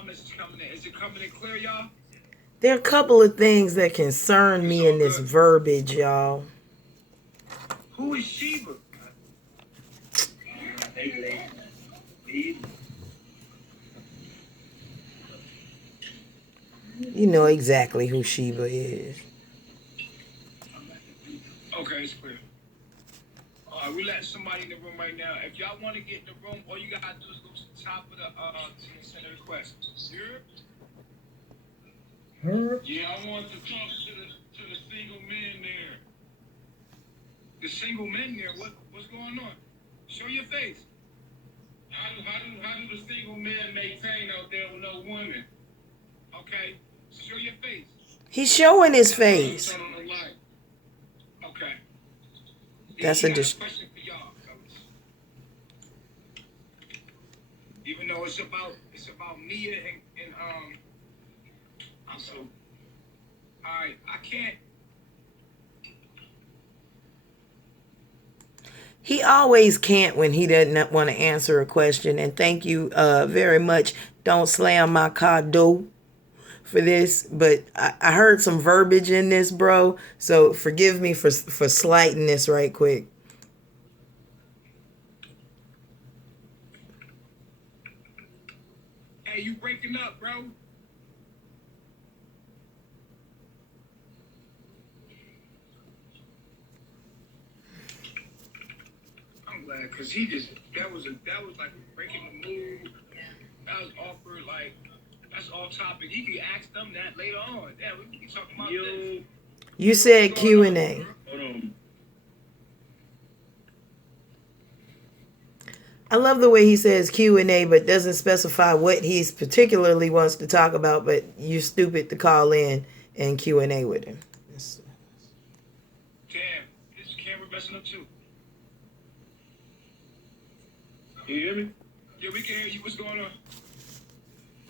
comments coming in. Is it coming in clear, y'all? There are a couple of things that concern me in this verbiage, y'all. Who is Sheba? You know exactly who Sheba is. Okay, it's clear. We letting somebody in the room right now. If y'all want to get in the room, all you gotta do is go to the top of the send a request. Yeah, I want to talk to the single men there. The single men there. What's going on? Show your face. How do the single men maintain out there with no women? Okay, show your face. He's showing his face. Okay. That's a question for y'all, fellas. Even though it's about Mia and so all right, I can't. He always can't when he doesn't want to answer a question. And thank you very much. Don't slam my car door for this, but I heard some verbiage in this, bro. So forgive me for slighting this right quick. Hey, you breaking up, bro? I'm glad, cause that was like breaking the mood. That was awkward, like. That's off topic. You can ask them that later on. Yeah, we can talk about this. You said Q&A. Hold on. I love the way he says Q&A, but doesn't specify what he particularly wants to talk about. But you're stupid to call in and Q&A with him. Damn, this camera messing up too. Can you hear me? Yeah, we can hear you. What's going on?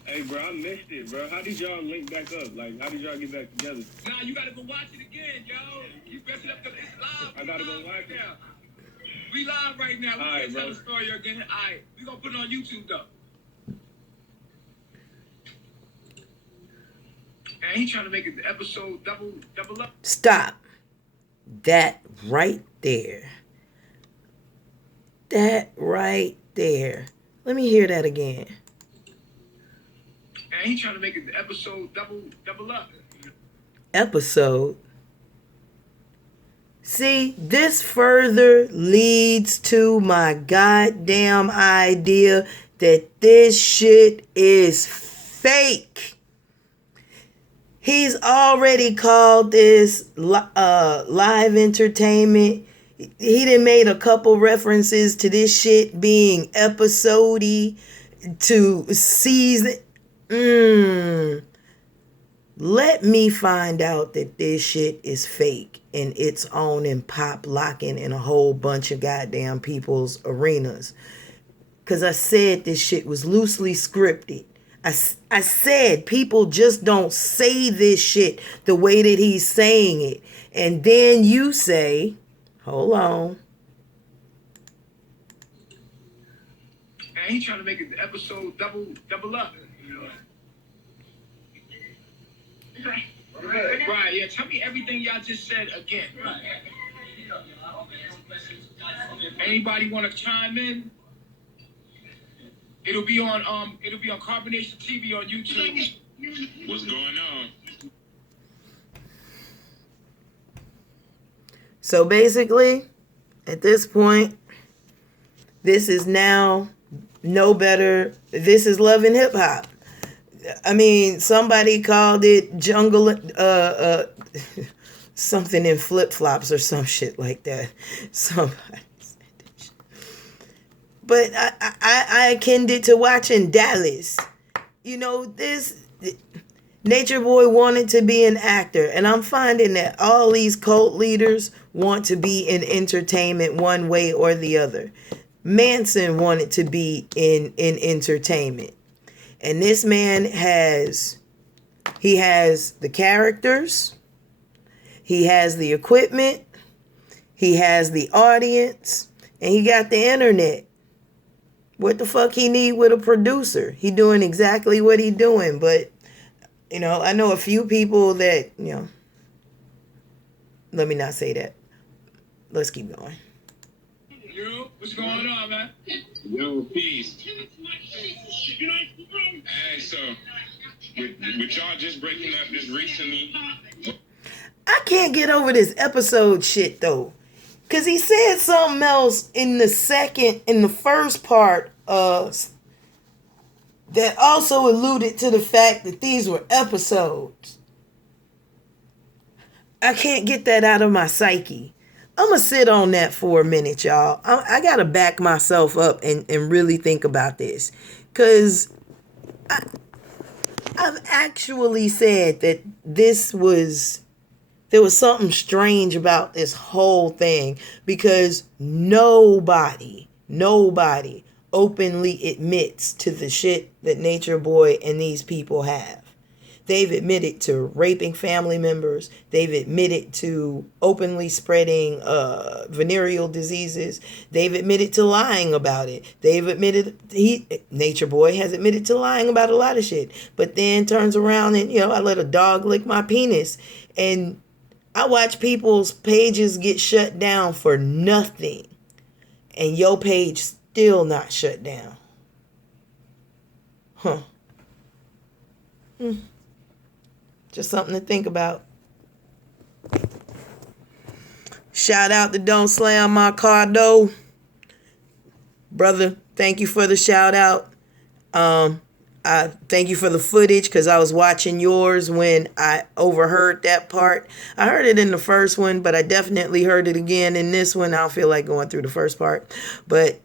Hey, bro, I missed it, bro. How did y'all link back up? Like, how did y'all get back together? Nah, you gotta go watch it again, yo. You messed it up because it's live. I gotta go watch it now. We live right now. We can't tell the story again. All right, we gonna put it on YouTube, though. And he trying to make the episode double up. Stop. That right there. That right there. Let me hear that again. And he trying to make the episode double up. Episode. See, this further leads to my goddamn idea that this shit is fake. He's already called this live entertainment. He done made a couple references to this shit being episode-y, to season. Let me find out that this shit is fake and it's on and pop locking in a whole bunch of goddamn people's arenas. Because I said this shit was loosely scripted. I said people just don't say this shit the way that he's saying it. And then you say, hold on. And he trying to make the episode double up. Right, yeah. Tell me everything y'all just said again. Anybody want to chime in? It'll be on Carbonation TV on YouTube. What's going on? So basically, at this point, this is now no better. This is Love and Hip Hop. I mean, somebody called it jungle, something in flip-flops or some shit like that. Somebody said that shit. But I akined it to watching Dallas. You know, this Nature Boy wanted to be an actor, and I'm finding that all these cult leaders want to be in entertainment one way or the other. Manson wanted to be in entertainment. And this man has the characters, he has the equipment, he has the audience, and he got the internet. What the fuck he need with a producer? He doing exactly what he doing. But, I know a few people that, let me not say that. Let's keep going. Yo, what's going on, man? Yo, peace. Hey, so, with y'all just breaking up just recently. I can't get over this episode shit, though. Because he said something else in the first part that also alluded to the fact that these were episodes. I can't get that out of my psyche. I'm going to sit on that for a minute, y'all. I got to back myself up and really think about this. Because I've actually said that there was something strange about this whole thing. Because nobody openly admits to the shit that Nature Boy and these people have. They've admitted to raping family members. They've admitted to openly spreading venereal diseases. They've admitted to lying about it. They've admitted, Nature Boy has admitted to lying about a lot of shit. But then turns around and, I let a dog lick my penis. And I watch people's pages get shut down for nothing. And your page still not shut down. Huh. Just something to think about. Shout out to Don't Slam My Car Though. Brother, thank you for the shout out. I thank you for the footage because I was watching yours when I overheard that part. I heard it in the first one, but I definitely heard it again in this one. I don't feel like going through the first part. But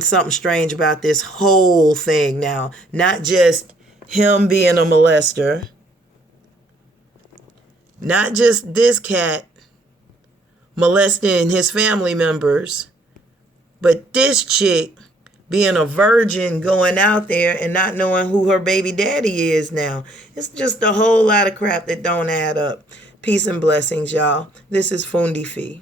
something strange about this whole thing now. Not just him being a molester. Not just this cat molesting his family members. But this chick being a virgin going out there and not knowing who her baby daddy is now. It's just a whole lot of crap that don't add up. Peace and blessings, y'all. This is Fundife.